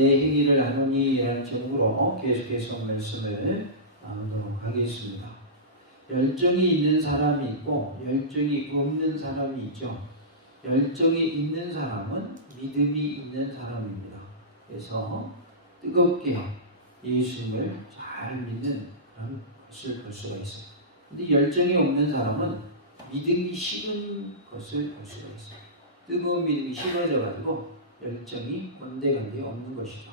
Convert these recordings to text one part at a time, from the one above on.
내 행위를 아노니 라는 제목으로 계속해서 말씀을 나누도록 하겠습니다. 열정이 있는 사람이 있고 열정이 없는 사람이 있죠. 열정이 있는 사람은 믿음이 있는 사람입니다. 그래서 뜨겁게 예수님을 잘 믿는 그런 것을 볼 수가 있어요. 근데 열정이 없는 사람은 믿음이 식은 것을 볼 수가 있어요. 뜨거운 믿음이 식어져가지고 열정이 온데간데 없는 것이죠.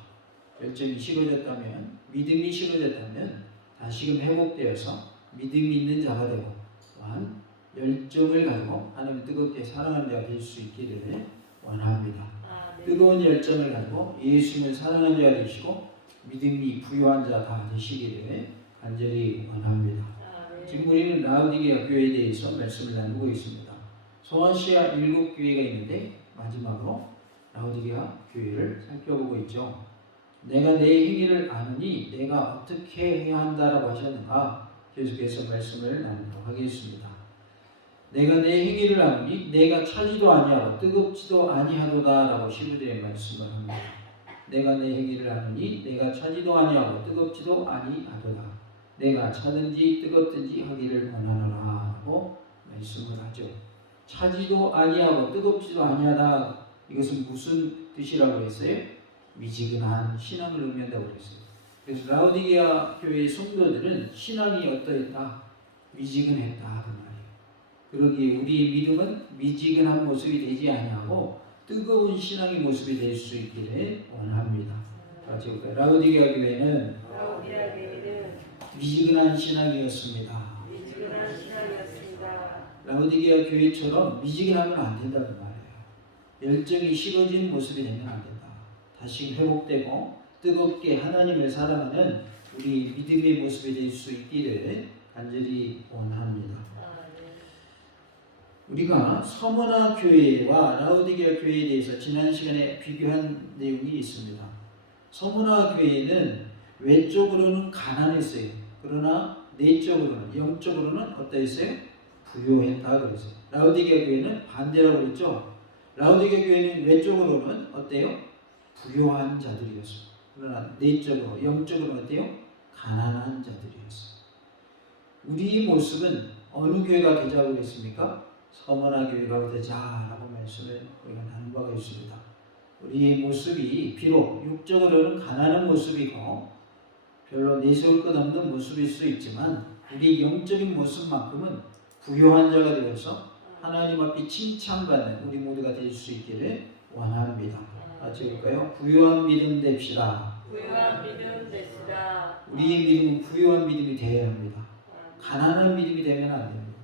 열정이 식어졌다면, 믿음이 식어졌다면 다시금 회복되어서 믿음이 있는 자가 되고 또한 열정을 가지고 하나님을 뜨겁게 사랑하는 자가 될 수 있기를 원합니다. 네. 뜨거운 열정을 가지고 예수님을 사랑하는 자가 되시고 믿음이 부유한 자가 되시기를 간절히 원합니다. 네. 지금 우리는 라우디게아 교회에 대해서 말씀을 나누고 있습니다. 소아시아 7교회가 있는데 마지막으로 라우디게아 교회를 살펴보고 있죠. 내가 내 행위를 아느니 내가 어떻게 해야 한다라고 하셨는가 계속해서 말씀을 나누도록 하겠습니다. 내가 내 행위를 아느니 내가 차지도 아니하고 뜨겁지도 아니하도다라고 15절에 말씀을 합니다. 내가 내 행위를 아느니 내가 차지도 아니하고 뜨겁지도 아니하도다. 내가 차든지 뜨겁든지 하기를 원하노라라고 말씀을 하죠. 차지도 아니하고 뜨겁지도 아니하다. 이것은 무슨 뜻이라고 했어요? 미지근한 신앙을 의미한다고 그랬어요. 그래서 라우디게아 교회의 성도들은 신앙이 어떠했다? 미지근했다 그 말이에요. 그러기에 우리의 믿음은 미지근한 모습이 되지 아니하고 뜨거운 신앙의 모습이 될 수 있기를 원합니다. 같이 볼까요? 라우디게아 교회는 미지근한 신앙이었습니다. 라우디게아 교회처럼 미지근하면 안 된다는 말이에요. 열정이 식어진 모습이 되면 안 된다. 다시 회복되고 뜨겁게 하나님을 사랑하는 우리 믿음의 모습이 될 수 있기를 간절히 원합니다. 우리가 서머나 교회와 라우디게아 교회에 대해서 지난 시간에 비교한 내용이 있습니다. 서머나 교회는 외적으로는 가난했어요. 그러나 내적으로는, 영적으로는 어떠했어요? 부요했다 그랬어요. 라우디게아 교회는 반대라고 그랬죠. 라우디게아 교회는 외적으로는 어때요? 부요한 자들이었어요. 그러나 내적으로, 영적으로는 어때요? 가난한 자들이었어요. 우리의 모습은 어느 교회가 되자고 했습니까? 서머나 교회가 되자라고 말씀을 우리가 나눈 바가 있습니다. 우리의 모습이 비록 육적으로는 가난한 모습이고 별로 내세울 것 없는 모습일 수 있지만 우리 영적인 모습만큼은 부요한 자가 되어서 하나님 앞에 칭찬받는 우리 모두가 될 수 있기를 원합니다. 같이 볼까요? 부유한 믿음 됩시다. 부유한 믿음 됩시다. 우리의 믿음은 부유한 믿음이 되어야 합니다. 가난한 믿음이 되면 안 됩니다.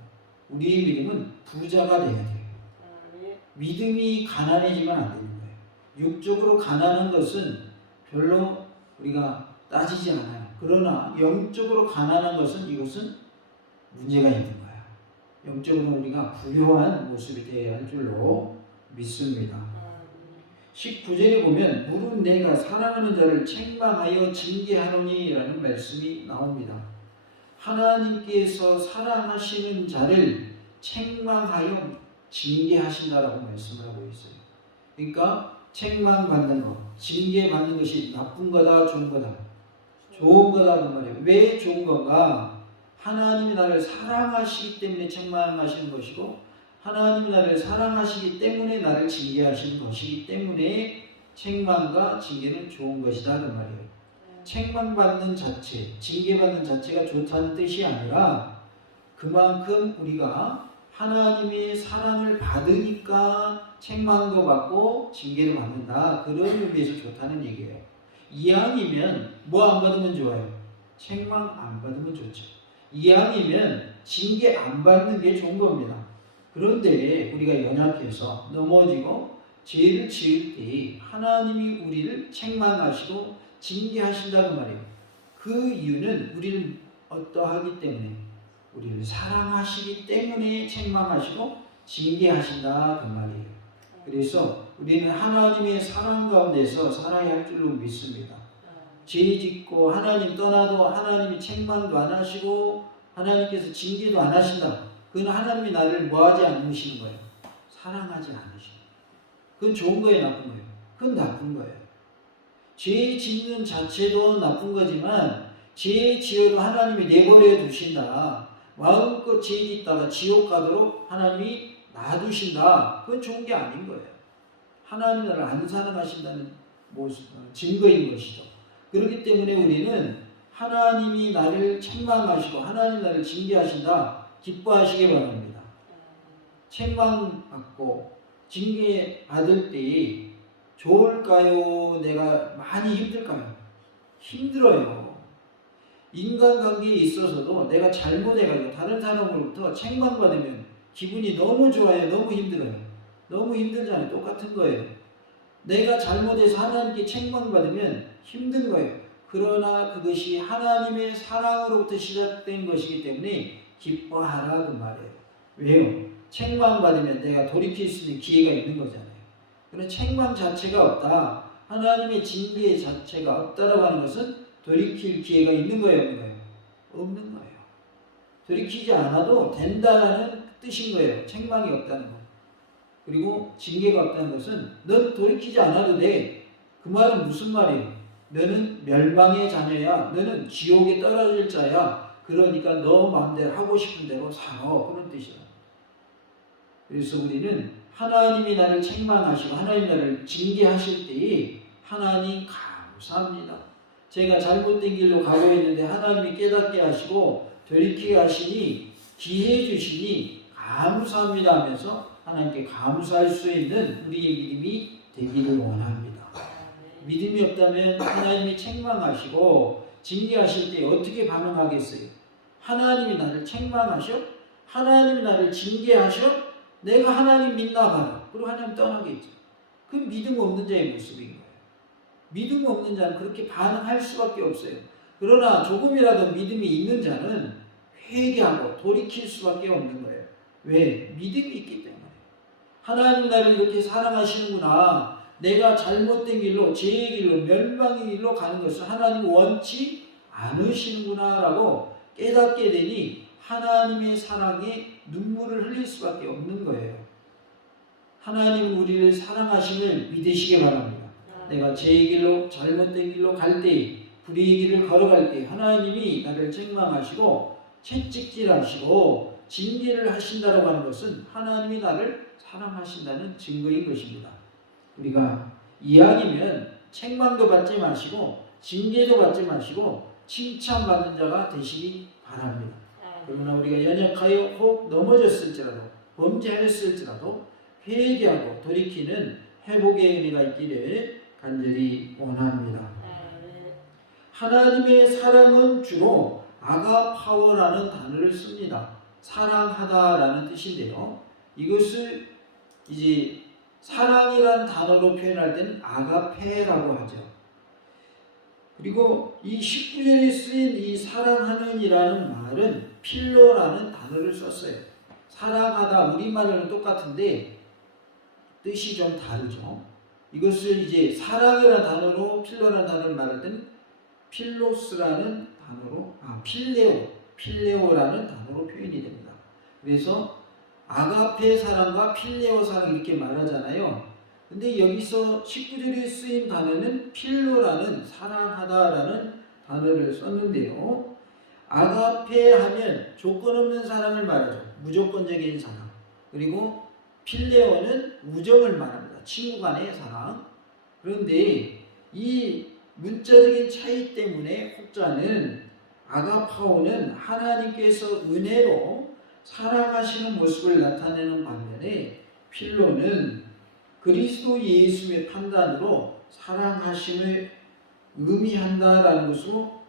우리의 믿음은 부자가 되어야 돼요. 믿음이 가난해지면 안 되는 거예요. 육적으로 가난한 것은 별로 우리가 따지지 않아요. 그러나 영적으로 가난한 것은 이것은 문제가 있는 거예요. 영적으로 우리가 부유한 모습이 되어야 할 줄로 믿습니다. 19절에 보면 무릇 내가 사랑하는 자를 책망하여 징계하노니 라는 말씀이 나옵니다. 하나님께서 사랑하시는 자를 책망하여 징계하신다라고 말씀을 하고 있어요. 그러니까 책망받는 것, 징계받는 것이 나쁜 거다, 좋은 거다? 좋은 거다 그 말이에요. 왜 좋은 건가? 하나님이 나를 사랑하시기 때문에 책망하시는 것이고 하나님이 나를 사랑하시기 때문에 나를 징계하시는 것이기 때문에 책망과 징계는 좋은 것이다 그 말이에요. 책망받는 자체, 징계받는 자체가 좋다는 뜻이 아니라 그만큼 우리가 하나님의 사랑을 받으니까 책망도 받고 징계를 받는다. 그런 의미에서 좋다는 얘기예요. 이왕이면 뭐 안 받으면 좋아요? 책망 안 받으면 좋죠. 이왕이면 징계 안 받는 게 좋은 겁니다. 그런데 우리가 연약해서 넘어지고 죄를 지을 때 하나님이 우리를 책망하시고 징계하신다는 말이에요. 그 이유는 우리를 어떠하기 때문에 우리를 사랑하시기 때문에 책망하시고 징계하신다 그 말이에요. 그래서 우리는 하나님의 사랑 가운데서 살아야 할 줄로 믿습니다. 죄 짓고 하나님 떠나도 하나님이 책망도 안 하시고 하나님께서 징계도 안 하신다. 그건 하나님이 나를 뭐하지 않으시는 거예요? 사랑하지 않으시는 거예요. 그건 좋은 거예요, 나쁜 거예요? 그건 나쁜 거예요. 죄 짓는 자체도 나쁜 거지만 죄 지어도 하나님이 내버려 두신다. 마음껏 죄 짓다가 지옥 가도록 하나님이 놔두신다. 그건 좋은 게 아닌 거예요. 하나님 나라를 안 사랑하신다는 모습, 증거인 것이죠. 그렇기 때문에 우리는 하나님이 나를 책망하시고 하나님 나를 징계하신다. 기뻐하시기 바랍니다. 책망받고 징계받을 때에 좋을까요? 내가 많이 힘들까요? 힘들어요. 인간관계에 있어서도 내가 잘못해가지고 다른 사람으로부터 책망받으면 기분이 너무 좋아요. 너무 힘들어요. 너무 힘들잖아요. 똑같은 거예요. 내가 잘못해서 하나님께 책망받으면 힘든 거예요. 그러나 그것이 하나님의 사랑으로부터 시작된 것이기 때문에 기뻐하라 그 말이에요. 왜요? 책망받으면 내가 돌이킬 수 있는 기회가 있는 거잖아요. 그런 책망 자체가 없다. 하나님의 징계 자체가 없다라고 하는 것은 돌이킬 기회가 있는 거예요, 없는 거예요? 없는 거예요. 돌이키지 않아도 된다는 뜻인 거예요. 책망이 없다는 거. 그리고 징계가 없다는 것은 넌 돌이키지 않아도 돼. 그 말은 무슨 말이에요? 너는 멸망의 자녀야. 너는 지옥에 떨어질 자야. 그러니까 너 마음대로 하고 싶은 대로 살아. 그런 뜻이야. 그래서 우리는 하나님이 나를 책망하시고 하나님 나를 징계하실 때에 하나님 감사합니다. 제가 잘못된 길로 가려 했는데 하나님이 깨닫게 하시고 돌이키게 하시니 기회 주시니 감사합니다 하면서 하나님께 감사할 수 있는 우리의 믿음이 되기를 원합니다. 믿음이 없다면 하나님이 책망하시고 징계하실 때 어떻게 반응하겠어요? 하나님이 나를 책망하셔? 하나님이 나를 징계하셔? 내가 하나님 믿나 봐요. 그리고 하나님 떠나겠죠. 그 믿음 없는 자의 모습인 거예요. 믿음 없는 자는 그렇게 반응할 수밖에 없어요. 그러나 조금이라도 믿음이 있는 자는 회개하고 돌이킬 수밖에 없는 거예요. 왜? 믿음이 있기 때문에. 하나님 나를 이렇게 사랑하시는구나. 내가 잘못된 길로, 죄의 길로, 멸망의 길로 가는 것을 하나님 원치 않으시는구나 라고 깨닫게 되니 하나님의 사랑에 눈물을 흘릴 수밖에 없는 거예요. 하나님은 우리를 사랑하심을 믿으시기 바랍니다. 내가 죄의 길로, 잘못된 길로 갈 때, 불의의 길을 걸어갈 때 하나님이 나를 책망하시고 채찍질하시고 징계를 하신다고 하는 것은 하나님이 나를 사랑하신다는 증거인 것입니다. 우리가 이왕이면 책망도 받지 마시고 징계도 받지 마시고 칭찬받는 자가 되시기 바랍니다. 그러나 우리가 연약하여 혹 넘어졌을지라도 범죄하였을지라도 회개하고 돌이키는 회복의 의미가 있기를 간절히 원합니다. 하나님의 사랑은 주로 아가파워라는 단어를 씁니다. 사랑하다라는 뜻인데요. 이것을 이제 사랑이라는 단어로 표현할 때는 아가페라고 하죠. 그리고 이 19절에 쓰인 이 사랑하는이라는 말은 필로라는 단어를 썼어요. 사랑하다 우리말로는 똑같은데 뜻이 좀 다르죠. 이것을 이제 사랑이라는 단어로 필로라는 단어를 말할 때는 필로스라는 단어로 필레오라는 단어로 표현이 됩니다. 그래서 아가페 사랑과 필레오 사랑 이렇게 말하잖아요. 근데 여기서 19절에 쓰인 단어는 필로라는 사랑하다라는 단어를 썼는데요. 아가페 하면 조건 없는 사랑을 말하죠. 무조건적인 사랑. 그리고 필레오는 우정을 말합니다. 친구 간의 사랑. 그런데 이 문자적인 차이 때문에 혹자는 아가파오는 하나님께서 은혜로 사랑하시는 모습을 나타내는 반면에 필로는 그리스도 예수의 판단으로 사랑하심을 의미한다라는 것으로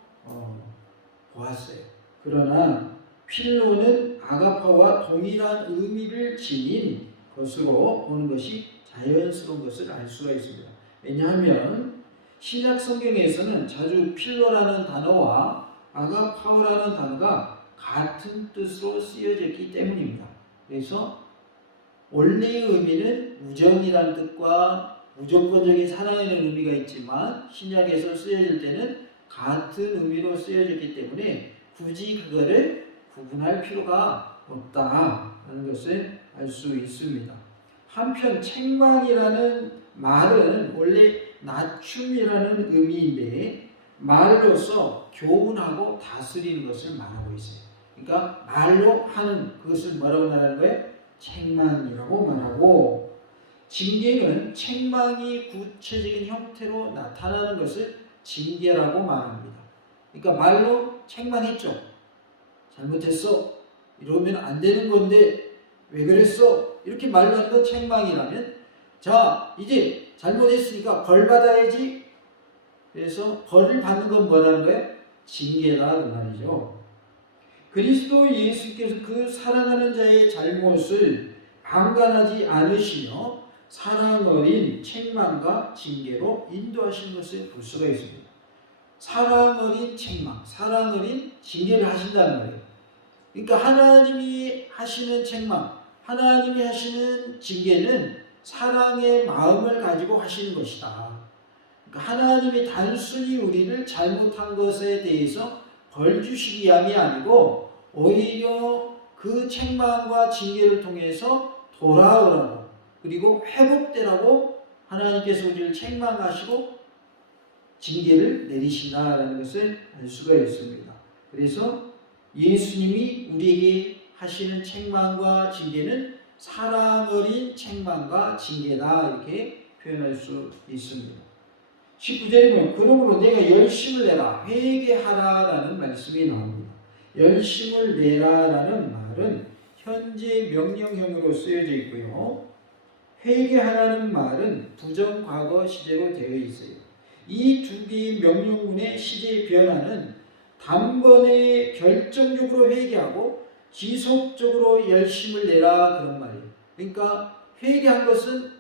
보았어요. 그러나 필로는 아가파와 동일한 의미를 지닌 것으로 보는 것이 자연스러운 것을 알 수가 있습니다. 왜냐하면 신약 성경에서는 자주 필로라는 단어와 아가파오라는 단어가 같은 뜻으로 쓰여졌기 때문입니다. 그래서 원래의 의미는 우정이라는 뜻과 무조건적인 사랑이라는 의미가 있지만 신약에서 쓰여질 때는 같은 의미로 쓰여졌기 때문에 굳이 그거를 구분할 필요가 없다는 것을 알 수 있습니다. 한편 책망이라는 말은 원래 낮춤이라는 의미인데 말로서 교훈하고 다스리는 것을 말하고 있어요. 그러니까 말로 하는 그것을 뭐라고 말하는 거예요? 책망이라고 말하고, 징계는 책망이 구체적인 형태로 나타나는 것을 징계라고 말합니다. 그러니까 말로 책망했죠. 잘못했어. 이러면 안 되는 건데 왜 그랬어? 이렇게 말로 하는 건 책망이라면, 자 이제 잘못했으니까 벌 받아야지. 그래서 벌을 받는 건 뭐라는 거예요? 징계다 그 말이죠. 그리스도 예수께서 그 사랑하는 자의 잘못을 방관하지 않으시며 사랑 어린 책망과 징계로 인도하시는 것을 볼 수가 있습니다. 사랑 어린 책망, 사랑 어린 징계를 하신다는 거예요. 그러니까 하나님이 하시는 책망, 하나님이 하시는 징계는 사랑의 마음을 가지고 하시는 것이다. 그러니까 하나님이 단순히 우리를 잘못한 것에 대해서 벌 주시기 위함이 아니고 오히려 그 책망과 징계를 통해서 돌아오라고, 그리고 회복되라고 하나님께서 우리를 책망하시고 징계를 내리신다라는 것을 알 수가 있습니다. 그래서 예수님이 우리에게 하시는 책망과 징계는 사랑 어린 책망과 징계다, 이렇게 표현할 수 있습니다. 19절에 보면 그러므로 내가 열심을 내라 회개하라라는 말씀이 나옵니다. 열심을 내라라는 말은 현재 명령형으로 쓰여져 있고요. 회개하라는 말은 부정과거 시제로 되어 있어요. 이 두 개의 명령문의 시제의 변화는 단번에 결정적으로 회개하고 지속적으로 열심을 내라 그런 말이에요. 그러니까 회개한 것은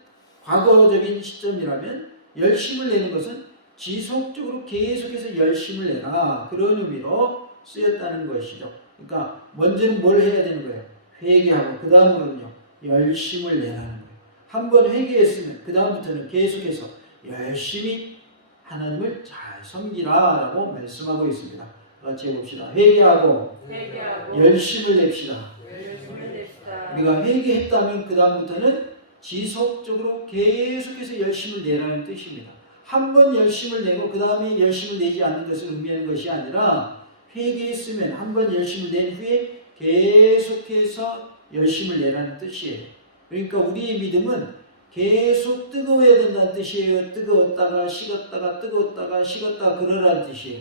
과거적인 시점이라면 열심을 내는 것은 지속적으로 계속해서 열심을 내라 그런 의미로 쓰였다는 것이죠. 그러니까 먼저는 뭘 해야 되는 거예요? 회개하고 그 다음으로는요 열심을 내라는 거예요. 한번 회개했으면 그 다음부터는 계속해서 열심히 하나님을 잘 섬기라라고 말씀하고 있습니다. 같이 해봅시다. 회개하고 열심을 냅시다. 우리가 회개했다면 그 다음부터는 지속적으로 계속해서 열심을 내라는 뜻입니다. 한 번 열심을 내고 그 다음에 열심을 내지 않는 것을 의미하는 것이 아니라, 회개했으면 한 번 열심을 낸 후에 계속해서 열심을 내라는 뜻이에요. 그러니까 우리의 믿음은 계속 뜨거워야 된다는 뜻이에요. 뜨거웠다가 식었다가 뜨거웠다가 식었다가 그러라는 뜻이에요.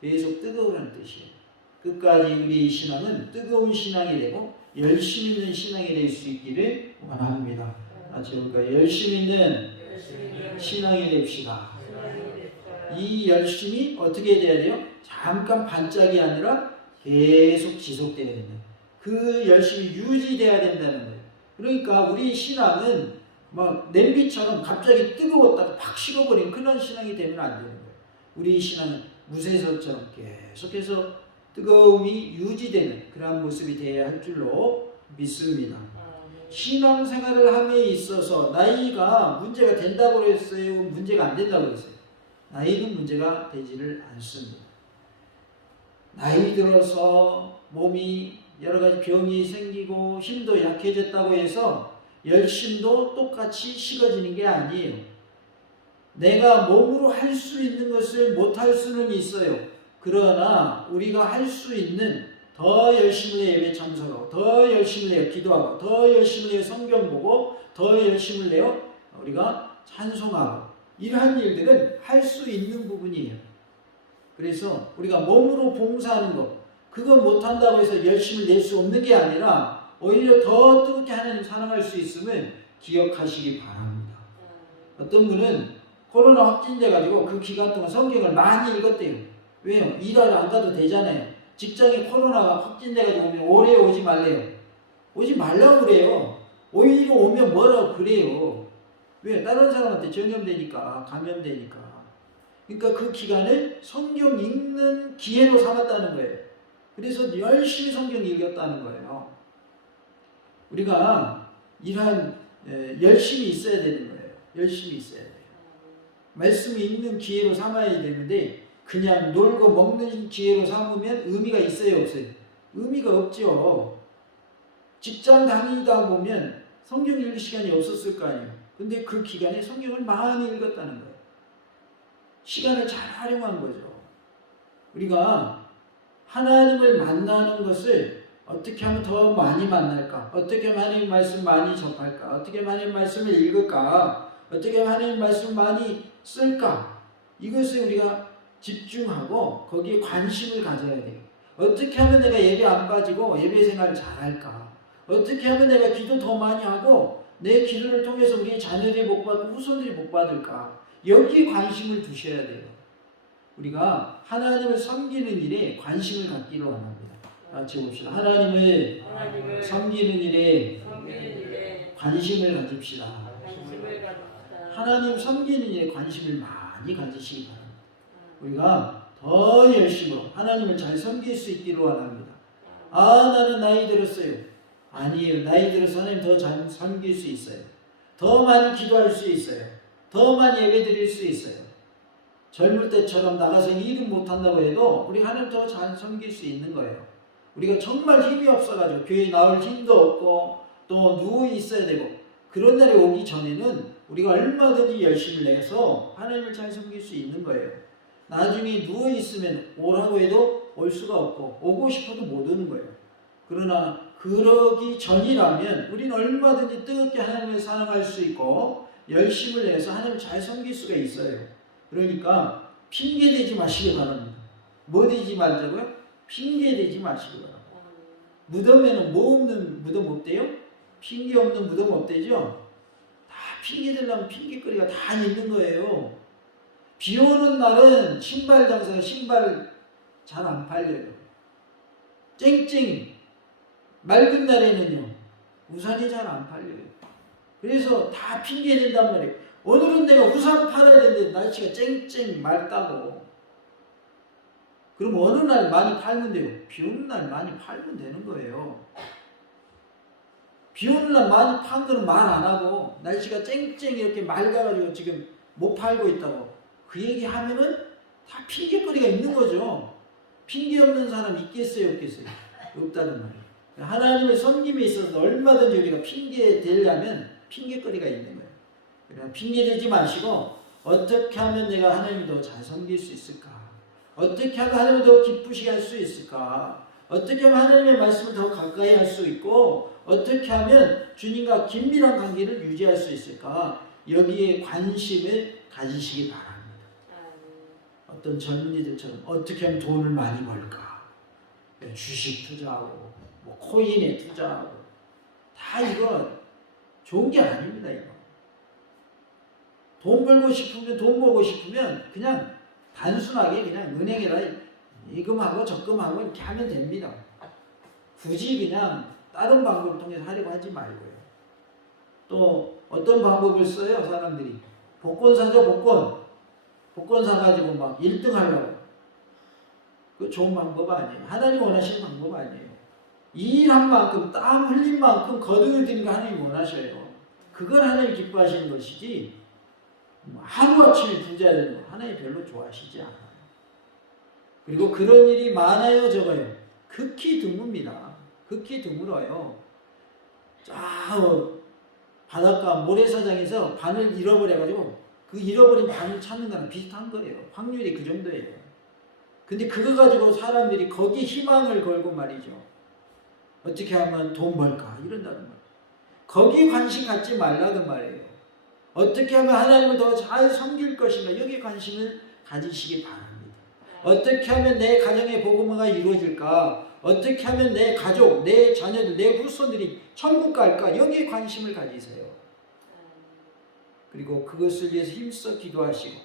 계속 뜨거우라는 뜻이에요. 끝까지 우리의 신앙은 뜨거운 신앙이 되고 열심 있는 신앙이 될 수 있기를 원합니다. 그러니까 열심 있는 신앙이 됩시다. 이 열심이 어떻게 돼야 돼요? 잠깐 반짝이 아니라 계속 지속돼야 된다. 그 열심이 유지돼야 된다는 거예요. 그러니까 우리 신앙은 막 냄비처럼 갑자기 뜨거웠다가 팍 식어버리는 그런 신앙이 되면 안 되는 거예요. 우리 신앙은 무쇠석처럼 계속해서 뜨거움이 유지되는 그러한 모습이 되어야 할 줄로 믿습니다. 신앙생활을 함에 있어서 나이가 문제가 된다고 했어요? 문제가 안 된다고 했어요? 나이는 문제가 되지를 않습니다. 나이 들어서 몸이 여러 가지 병이 생기고 힘도 약해졌다고 해서 열심도 똑같이 식어지는 게 아니에요. 내가 몸으로 할 수 있는 것을 못할 수는 있어요. 그러나 우리가 할 수 있는 더 열심히 예배 참석하고 더 열심히 내어 기도하고 더 열심히 내어 성경 보고 더 열심히 내어 우리가 찬송하고 이러한 일들은 할 수 있는 부분이에요. 그래서 우리가 몸으로 봉사하는 것 그거 못한다고 해서 열심히 낼 수 없는 게 아니라 오히려 더 뜨겁게 하나님 사랑할 수 있음을 기억하시기 바랍니다. 어떤 분은 코로나 확진돼가지고 그 기간 동안 성경을 많이 읽었대요. 왜요? 일하러 안 가도 되잖아요. 직장에 코로나가 확진돼가지고 오면 오래 오지 말래요. 오지 말라고 그래요. 오히려 오면 뭐라고 그래요. 왜? 다른 사람한테 전염되니까, 감염되니까. 그러니까 그 기간을 성경 읽는 기회로 삼았다는 거예요. 그래서 열심히 성경 읽었다는 거예요. 우리가 이러한 열심히 있어야 되는 거예요. 열심히 있어야 돼요. 말씀이 읽는 기회로 삼아야 되는데 그냥 놀고 먹는 기회로 삼으면 의미가 있어요, 없어요? 의미가 없죠. 직장 다니다 보면 성경 읽을 시간이 없었을 거 아니에요. 근데 그 기간에 성경을 많이 읽었다는 거예요. 시간을 잘 활용한 거죠. 우리가 하나님을 만나는 것을 어떻게 하면 더 많이 만날까? 어떻게 하면 하나님 말씀 많이 접할까? 어떻게 하면 하나님 말씀을 읽을까? 어떻게 하면 하나님 말씀을 많이 쓸까? 이것을 우리가 집중하고 거기에 관심을 가져야 돼요. 어떻게 하면 내가 예배 안 빠지고 예배 생활을 잘할까? 어떻게 하면 내가 기도 더 많이 하고 내 기도를 통해서 우리 자녀들이 복 받고 후손들이 복 받을까? 여기에 관심을 두셔야 돼요. 우리가 하나님을 섬기는 일에 관심을 갖기를 원합니다. 같이 봅시다. 하나님을 섬기는 일에 관심을 가집시다. 하나님 섬기는 일에 관심을 많이 가지시기 바랍니다. 우리가 더 열심히 하나님을 잘 섬길 수 있기를 원합니다. 나는 나이 들었어요. 아니에요. 나이 들어서 하나님 더 잘 섬길 수 있어요. 더 많이 기도할 수 있어요. 더 많이 예배 드릴 수 있어요. 젊을 때처럼 나가서 일은 못한다고 해도 우리 하나님 더 잘 섬길 수 있는 거예요. 우리가 정말 힘이 없어가지고 교회에 나올 힘도 없고 또 누워 있어야 되고 그런 날이 오기 전에는 우리가 얼마든지 열심을 내서 하나님을 잘 섬길 수 있는 거예요. 나중에 누워 있으면 오라고 해도 올 수가 없고 오고 싶어도 못 오는 거예요. 그러나 그러기 전이라면 우리는 얼마든지 뜨겁게 하나님을 사랑할 수 있고 열심을 내서 하나님을 잘 섬길 수가 있어요. 그러니까 핑계 대지 마시기 바랍니다. 뭐 대지 말자고요? 핑계 대지 마시기 바랍니다. 무덤에는 뭐 없는 무덤 없대요? 핑계 없는 무덤 없대죠? 다 핑계 대려면 핑계거리가 다 있는 거예요. 비 오는 날은 신발 장사가 신발 잘 안 팔려요. 쨍쨍 맑은 날에는요 우산이 잘 안 팔려요. 그래서 다 핑계 댄단 말이에요. 오늘은 내가 우산 팔아야 되는데 날씨가 쨍쨍 맑다고. 그럼 어느 날 많이 팔면 돼요? 비 오는 날 많이 팔면 되는 거예요. 비 오는 날 많이 판 거는 말 안 하고 날씨가 쨍쨍 이렇게 맑아가지고 지금 못 팔고 있다고 그 얘기 하면은 다 핑계거리가 있는 거죠. 핑계 없는 사람 있겠어요 없겠어요? 없다는 말이에요. 하나님의 섬김에 있어서 얼마든지 우리가 핑계 대려면 핑계거리가 있는 거예요. 그러니까 핑계 대지 마시고 어떻게 하면 내가 하나님을 더 잘 섬길 수 있을까? 어떻게 하면 하나님을 더 기쁘시게 할 수 있을까? 어떻게 하면 하나님의 말씀을 더 가까이 할 수 있고 어떻게 하면 주님과 긴밀한 관계를 유지할 수 있을까? 여기에 관심을 가지시기 바랍니다. 어떤 젊은이들처럼 어떻게 하면 돈을 많이 벌까? 주식 투자하고 뭐 코인에 투자하고 다 이거 좋은 게 아닙니다. 이거 돈 벌고 싶으면 돈 벌고 싶으면 그냥 단순하게 그냥 은행에다 이금하고 적금하고 이렇게 하면 됩니다. 굳이 그냥 다른 방법을 통해서 하려고 하지 말고요. 또 어떤 방법을 써요 사람들이? 복권 사죠 복권. 복권 사가지고 막 1등 하려고. 그거 좋은 방법 아니에요. 하나님 원하시는 방법 아니에요. 일한 만큼 땀 흘린 만큼 거두어 드리는 거 하나님 원하셔요. 그걸 하나님 기뻐하시는 것이지 하루아침에 부자 되는 거 하나님 별로 좋아하시지 않아요. 그리고 그런 일이 많아요 적어요? 극히 드뭅니다. 극히 드물어요. 바닷가 모래사장에서 바늘 잃어버려가지고 그 잃어버린 바늘 찾는 거랑 비슷한 거예요. 확률이 그 정도예요. 근데 그거 가지고 사람들이 거기에 희망을 걸고 말이죠. 어떻게 하면 돈 벌까 이런다는 말이에요. 거기에 관심 갖지 말라는 말이에요. 어떻게 하면 하나님을 더 잘 섬길 것인가 여기에 관심을 가지시기 바랍니다. 어떻게 하면 내 가정의 복음화가 이루어질까? 어떻게 하면 내 가족, 내 자녀들, 내 후손들이 천국 갈까? 여기에 관심을 가지세요. 그리고 그것을 위해서 힘써 기도하시고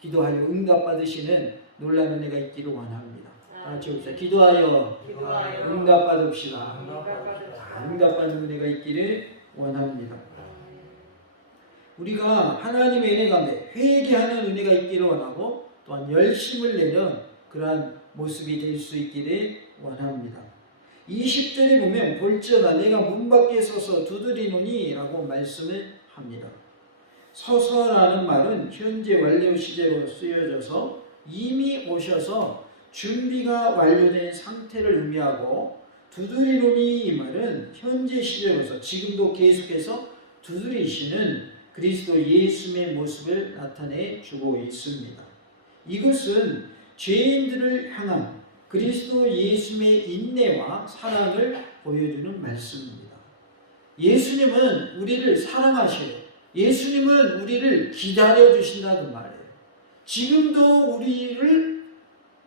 기도하여 응답받으시는 놀라운 은혜가 있기를 원합니다. 같이 봅시다. 기도하여 응답받읍시다. 응답받는 은혜가 있기를 원합니다. 우리가 하나님의 은혜 가운데 회개하는 은혜가 있기를 원하고 또한 열심을 내는 그러한 모습이 될 수 있기를 원합니다. 20절에 보면 볼지어다 내가 문 밖에 서서 두드리노니 라고 말씀을 합니다. 서서라는 말은 현재 완료 시제로 쓰여져서 이미 오셔서 준비가 완료된 상태를 의미하고 두드리노니 이 말은 현재 시대로서 지금도 계속해서 두드리시는 그리스도 예수의 모습을 나타내 주고 있습니다. 이것은 죄인들을 향한 그리스도 예수의 인내와 사랑을 보여주는 말씀입니다. 예수님은 우리를 사랑하셔요. 예수님은 우리를 기다려주신다는 말이에요. 지금도 우리를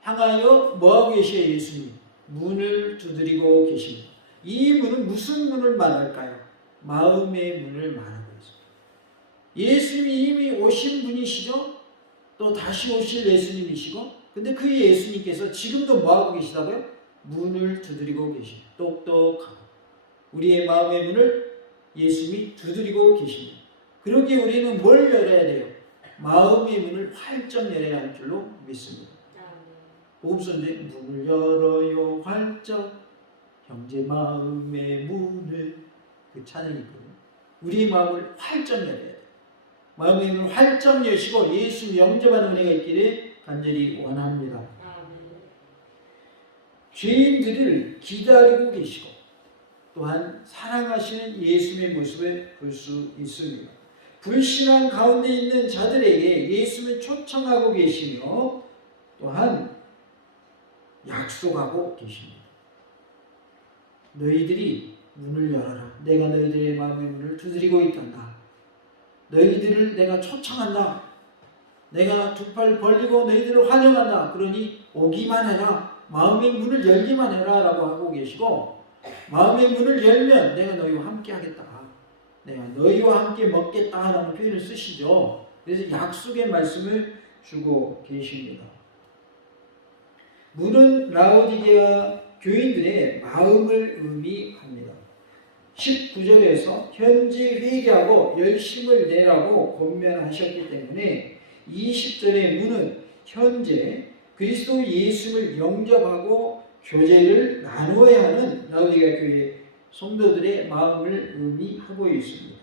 향하여 뭐하고 계셔요? 예수님 문을 두드리고 계십니다. 이 문은 무슨 문을 말할까요? 마음의 문을 말하고 있습니다. 예수님이 이미 오신 분이시죠? 또 다시 오실 예수님이시고, 근데 그 예수님께서 지금도 뭐하고 계시다고요? 문을 두드리고 계십니다. 똑똑하고 우리의 마음의 문을 예수님이 두드리고 계십니다. 그러기에 우리는 뭘 열어야 돼요? 마음의 문을 활짝 열어야 할 줄로 믿습니다. 복음서인데 문을 열어요 활짝 형제 마음의 문을, 그 찬양이 있거든요. 우리 마음을 활짝 열어야 돼요. 마음의 문을 활짝 여시고 예수 영접하는 은혜가 있기를 간절히 원합니다. 죄인들을 기다리고 계시고 또한 사랑하시는 예수의 모습을 볼 수 있습니다. 불신앙 가운데 있는 자들에게 예수를 초청하고 계시며 또한 약속하고 계십니다. 너희들이 문을 열어라. 내가 너희들의 마음의 문을 두드리고 있단다. 너희들을 내가 초청한다. 내가 두 팔 벌리고 너희들을 환영한다. 그러니 오기만 해라. 마음의 문을 열기만 해라 라고 하고 계시고, 마음의 문을 열면 내가 너희와 함께 하겠다. 내가 너희와 함께 먹겠다 라는 표현을 쓰시죠. 그래서 약속의 말씀을 주고 계십니다. 문은 라오디게아 교인들의 마음을 의미합니다. 19절에서 현재 회개하고 열심을 내라고 권면하셨기 때문에 20절의 문은 현재 그리스도 예수를 영접하고 교제를 나누어야 하는 라오디게아 교회 성도들의 마음을 의미하고 있습니다.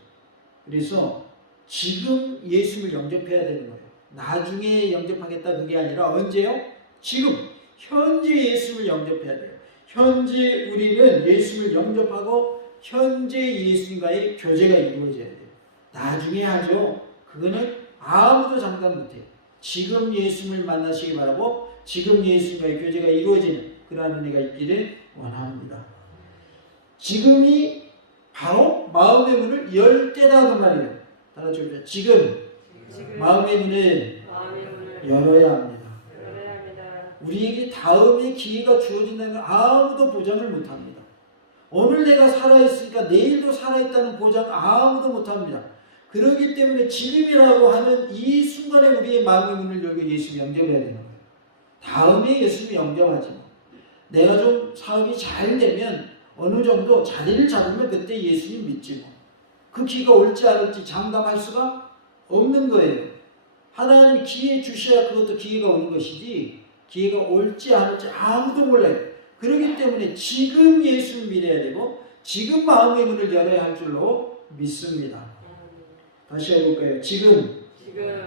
그래서 지금 예수를 영접해야 되는 거예요. 나중에 영접하겠다 그게 아니라 언제요? 지금 현재 예수를 영접해야 돼요. 현재 우리는 예수를 영접하고 현재 예수님과의 교제가 이루어져야 돼요. 나중에 하죠. 그거는 아무도 장담 못해요. 지금 예수를 만나시기 바라고 지금 예수님과의 교제가 이루어지는 그러한 은혜가 있기를 원합니다. 지금이 바로 마음의 문을 열 때다 그 말이에요. 다 같이 보자. 지금 마음의 문을 열어야 합니다. 우리에게 다음에 기회가 주어진다는 걸 아무도 보장을 못합니다. 오늘 내가 살아있으니까 내일도 살아있다는 보장 아무도 못합니다. 그렇기 때문에 지금이라고 하는 이 순간에 우리의 마음의 문을 열고 예수님 영접해야 되는 거예요. 다음에 예수님 영접하지 뭐. 내가 좀 사업이 잘 되면 어느 정도 자리를 잡으면 그때 예수님 믿지 뭐. 그 기회가 올지 안 올지 장담할 수가 없는 거예요. 하나님이 기회 주셔야 그것도 기회가 오는 것이지 기회가 올지 안 올지 아무도 몰라요. 그렇기 때문에 지금 예수를 믿어야 되고 지금 마음의 문을 열어야 할 줄로 믿습니다. 다시 해볼까요? 지금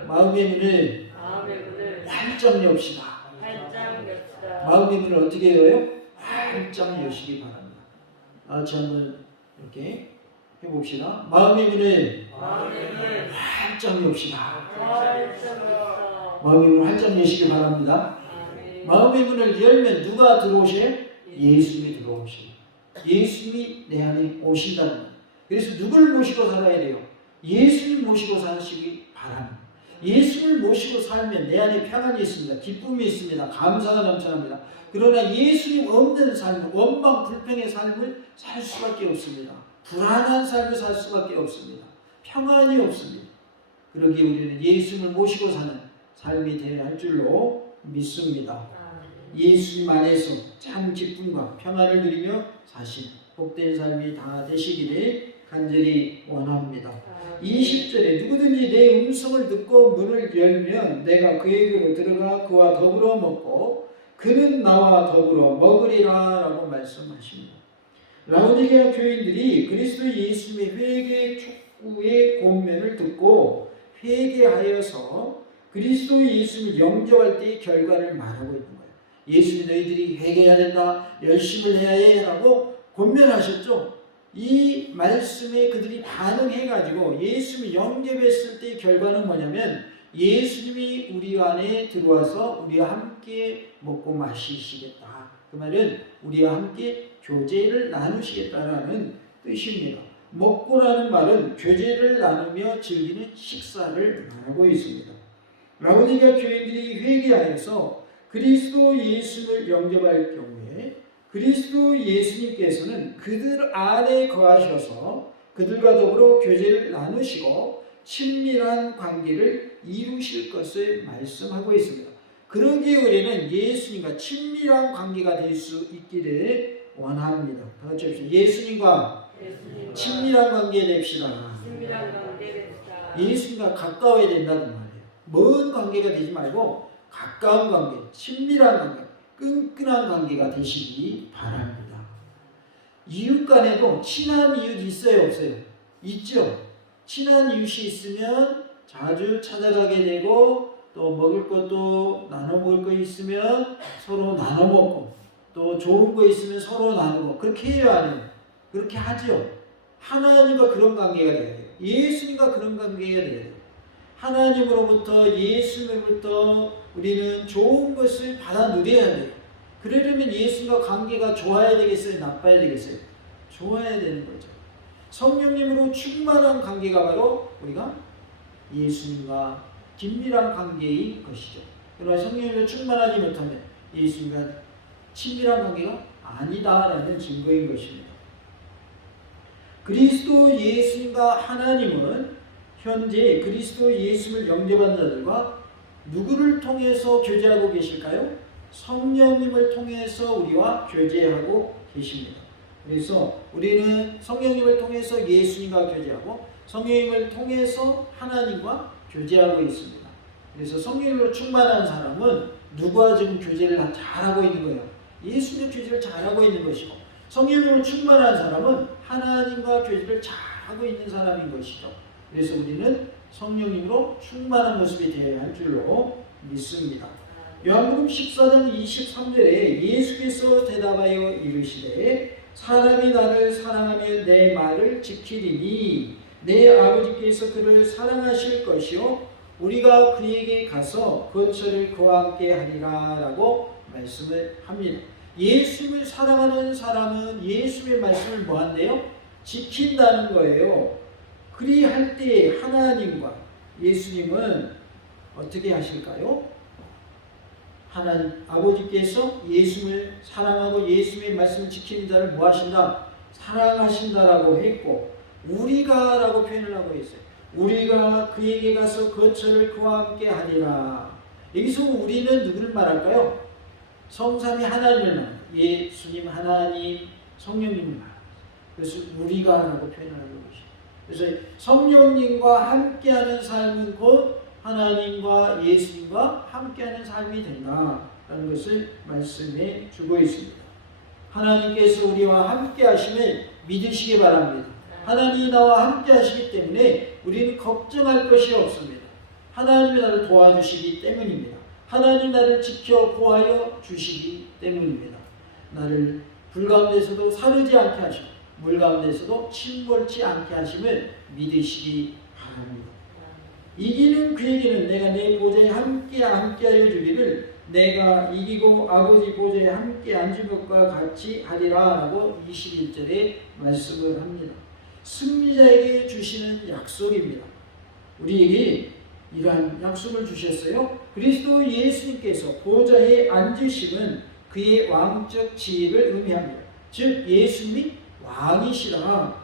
마음의 문을 활짝 엽시다. 마음의 문을 어떻게 열어요? 활짝 여시기 바랍니다. 같이 한번 이렇게 해봅시다. 마음의 문을 활짝 엽시다. 마음의 문을 활짝 여시기 바랍니다. 마음의 문을 열면 누가 들어오셔요? 예수님이 들어오셔요. 예수님이 내 안에 오신다는 거예요. 그래서 누굴 모시고 살아야 돼요? 예수님 모시고 사시기 바랍니다. 예수를 모시고 살면 내 안에 평안이 있습니다. 기쁨이 있습니다. 감사가 넘쳐납니다. 그러나 예수님 없는 삶, 원망 불평의 삶을 살 수밖에 없습니다. 불안한 삶을 살 수밖에 없습니다. 평안이 없습니다. 그러기에 우리는 예수님을 모시고 사는 삶이 되어야 할 줄로 믿습니다. 예수님 안에서 참 기쁨과 평안을 누리며 사신 복된 삶이 다 되시기를 간절히 원합니다. 20절에 누구든지 내 음성을 듣고 문을 열면 내가 그에게로 들어가 그와 더불어 먹고 그는 나와 더불어 먹으리라 라고 말씀하십니다. 라오디게아 교인들이 그리스도 예수님의 회개 촉구의 권면을 듣고 회개하여서 그리스도 예수를 영접할 때의 결과를 말하고 있는 거예요. 예수님 너희들이 회개해야 된다, 열심을 해야 해 라고 권면하셨죠. 이 말씀에 그들이 반응해가지고 예수님이 영접했을 때의 결과는 뭐냐면 예수님이 우리 안에 들어와서 우리와 함께 먹고 마시시겠다. 그 말은 우리와 함께 교제를 나누시겠다라는 뜻입니다. 먹고라는 말은 교제를 나누며 즐기는 식사를 말하고 있습니다. 라오디게아 교인들이 회개하여서 그리스도 예수를 영접할 경우에 그리스도 예수님께서는 그들 안에 거하셔서 그들과 더불어 교제를 나누시고 친밀한 관계를 이루실 것을 말씀하고 있습니다. 그러기에 우리는 예수님과 친밀한 관계가 될 수 있기를 원합니다. 다 같이 합시다. 예수님과 친밀한 관계 됩시다. 예수님과 가까워야 된다는 말이에요. 먼 관계가 되지 말고 가까운 관계, 친밀한 관계, 끈끈한 관계가 되시기 바랍니다. 이웃 간에도 친한 이웃 있어요, 없어요? 있죠. 친한 이웃이 있으면 자주 찾아가게 되고 또 먹을 것도 나눠 먹을 거 있으면 서로 나눠 먹고 또 좋은 거 있으면 서로 나누고 그렇게 해요, 안 해요? 그렇게 하죠. 하나님과 그런 관계가 돼야 돼요. 예수님과 그런 관계가 돼야 돼요. 하나님으로부터 예수님으로부터 우리는 좋은 것을 받아 누려야 돼요. 그러려면 예수님과 관계가 좋아야 되겠어요? 나빠야 되겠어요? 좋아야 되는 거죠. 성령님으로 충만한 관계가 바로 우리가 예수님과 긴밀한 관계인 것이죠. 그러나 성령님으로 충만하지 못하면 예수님과 친밀한 관계가 아니다라는 증거인 것입니다. 그리스도 예수님과 하나님은 현재 그리스도 예수를 영접한 자들과 누구를 통해서 교제하고 계실까요? 성령님을 통해서 우리와 교제하고 계십니다. 그래서 우리는 성령님을 통해서 예수님과 교제하고 성령님을 통해서 하나님과 교제하고 있습니다. 그래서 성령님으로 충만한 사람은 누구와 지금 교제를 잘하고 있는 거예요? 예수님과 교제를 잘하고 있는 것이고 성령님으로 충만한 사람은 하나님과 교제를 잘하고 있는 사람인 것이죠. 그래서 우리는 성령님으로 충만한 모습이 되어야 할 줄로 믿습니다. 요한복음 14장 23절에 예수께서 대답하여 이르시되 사람이 나를 사랑하면 내 말을 지키리니 내 아버지께서 그를 사랑하실 것이요 우리가 그에게 가서 거처를 그와 함께 하리라 라고 말씀을 합니다. 예수님을 사랑하는 사람은 예수님의 말씀을 뭐한대요? 지킨다는 거예요. 그리할 때 하나님과 예수님은 어떻게 하실까요? 하나님 아버지께서 예수님을 사랑하고 예수님의 말씀을 지키는 자를 뭐 하신다? 사랑하신다라고 했고 우리가 라고 표현을 하고 있어요. 우리가 그에게 가서 거처를 그와 함께 하리라. 여기서 우리는 누구를 말할까요? 성삼위 하나님을 말합니다. 예수님, 하나님, 성령님을 말합니다. 그래서 우리가 라고 표현을 하고 계십니다. 그래서 성령님과 함께하는 삶은 곧 하나님과 예수님과 함께하는 삶이 된다라는 것을 말씀해 주고 있습니다. 하나님께서 우리와 함께하심을 믿으시기 바랍니다. 하나님이 나와 함께하시기 때문에 우리는 걱정할 것이 없습니다. 하나님이 나를 도와주시기 때문입니다. 하나님 나를 지켜 보하여 주시기 때문입니다. 나를 불 가운데서도 사르지 않게 하시고 물 가운데서도 침몰치 않게 하심을 믿으시기 바랍니다. 이기는 그에게는 내가 내 보좌에 함께하여 주기를 내가 이기고 아버지 보좌에 함께 앉은 것과 같이 하리라 라고 21절에 말씀을 합니다. 승리자에게 주시는 약속입니다. 우리에게 이러한 약속을 주셨어요. 그리스도 예수님께서 보좌에 앉으심은 그의 왕적 지위를 의미합니다. 즉 예수님이 왕이시라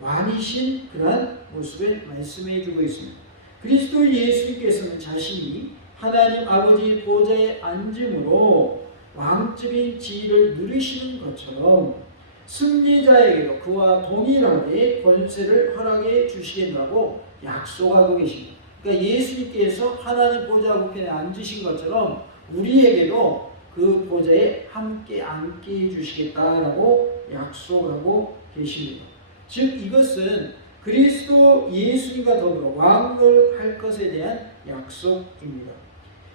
왕이신 그러한 모습을 말씀해 주고 있습니다. 그리스도 예수님께서는 자신이 하나님 아버지의 보좌에 앉음으로 왕적인 지위를 누리시는 것처럼 승리자에게도 그와 동일하게 권세를 허락해 주시겠다고 약속하고 계십니다. 그러니까 예수님께서 하나님 보좌 우편에 앉으신 것처럼 우리에게도 그 보좌에 함께 앉게 해주시겠다라고 약속하고 계십니다. 즉 이것은 그리스도 예수님과 더불어 왕을 할 것에 대한 약속입니다.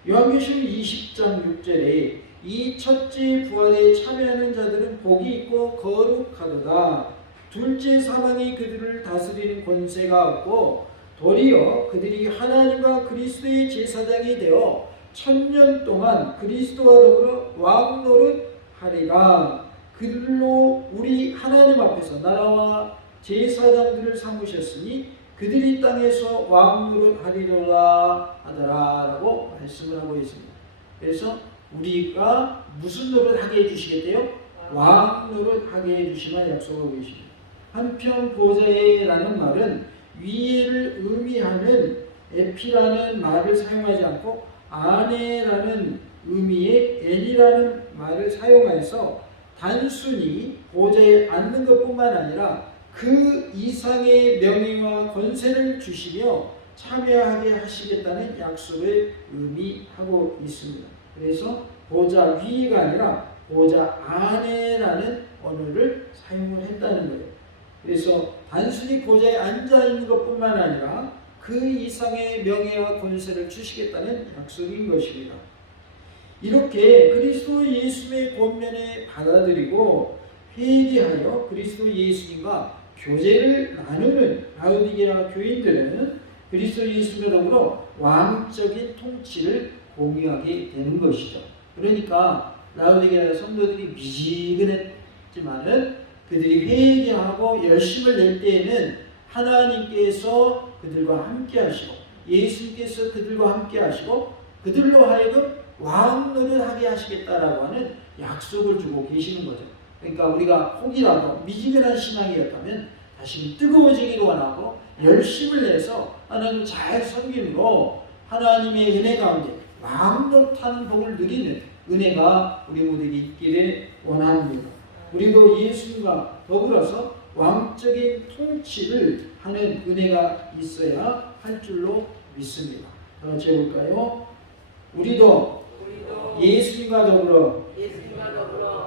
요한계시록 20장 6절에 이 첫째 부활에 참여하는 자들은 복이 있고 거룩하도다. 둘째 사망이 그들을 다스리는 권세가 없고 도리어 그들이 하나님과 그리스도의 제사장이 되어 1000년 동안 그리스도와 더불어 왕 노릇하리라. 그들로 우리 하나님 앞에서 나라와 제사장들을 삼으셨으니 그들이 땅에서 왕 노릇하리로라 하더라 라고 말씀을 하고 있습니다. 그래서 우리가 무슨 노릇하게 해주시겠대요? 왕 노릇하게 해주시만 약속하고 계십니다. 한편 보좌에라는 말은 위에를 의미하는 에피라는 말을 사용하지 않고 아내라는 의미의 엔이라는 말을 사용해서 단순히 보좌에 앉는 것뿐만 아니라 그 이상의 명예와 권세를 주시며 참여하게 하시겠다는 약속을 의미하고 있습니다. 그래서 보좌 위가 아니라 보좌 안에라는 언어를 사용을 했다는 거예요. 그래서 단순히 보좌에 앉아 있는 것뿐만 아니라 그 이상의 명예와 권세를 주시겠다는 약속인 것입니다. 이렇게 그리스도 예수의 권면에 받아들이고 회개하여 그리스도 예수님과 교제를 나누는 라오디게아 교인들은 그리스도 예수님과 더불어 왕적인 통치를 공유하게 되는 것이죠. 그러니까 라오디게아 성도들이 미지근했지만은 그들이 회개하고 열심을 낼 때에는 하나님께서 그들과 함께 하시고 예수님께서 그들과 함께 하시고 그들로 하여금 왕노릇 하게 하시겠다라고 하는 약속을 주고 계시는 거죠. 그러니까 우리가 혹이라도 미지근한 신앙이었다면 다시 뜨거워지기를 원하고 열심을 내서 하나님 잘 섬김으로 하나님의 은혜 가운데 왕노릇하는 복을 누리는 은혜가 우리 모두에게 있기를 원합니다. 우리도 예수님과 더불어서 왕적인 통치를 하는 은혜가 있어야 할 줄로 믿습니다. 다 같이 해볼까요? 우리도 예수님과 더불어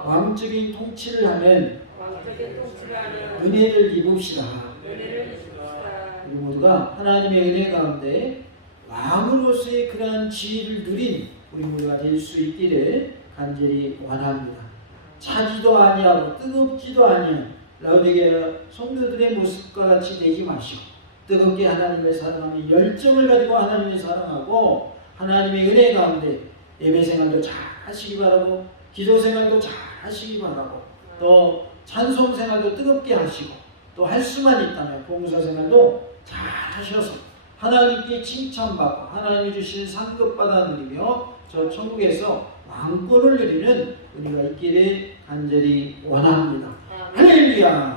왕적인 통치를 하는 은혜를 입읍시다. 우리 모두가 하나님의 은혜 가운데 왕으로서의 그러한 지위를 누린 우리 모두가 될 수 있기를 간절히 원합니다. 차지도 아니하고 뜨겁지도 아니한 라오디게아 성도들의 모습과 같이 되지 마시고 뜨겁게 하나님을 사랑하며 열정을 가지고 하나님을 사랑하고 하나님의 은혜 가운데 예배 생활도 잘 하시기 바라고 기도 생활도 잘 하시기 바라고 또 찬송 생활도 뜨겁게 하시고 또 할 수만 있다면 봉사 생활도 잘 하셔서 하나님께 칭찬받고 하나님이 주신 상급 받아 누리며 저 천국에서 왕권을 누리는 우리가 있기를 간절히 원합니다. 할렐루야.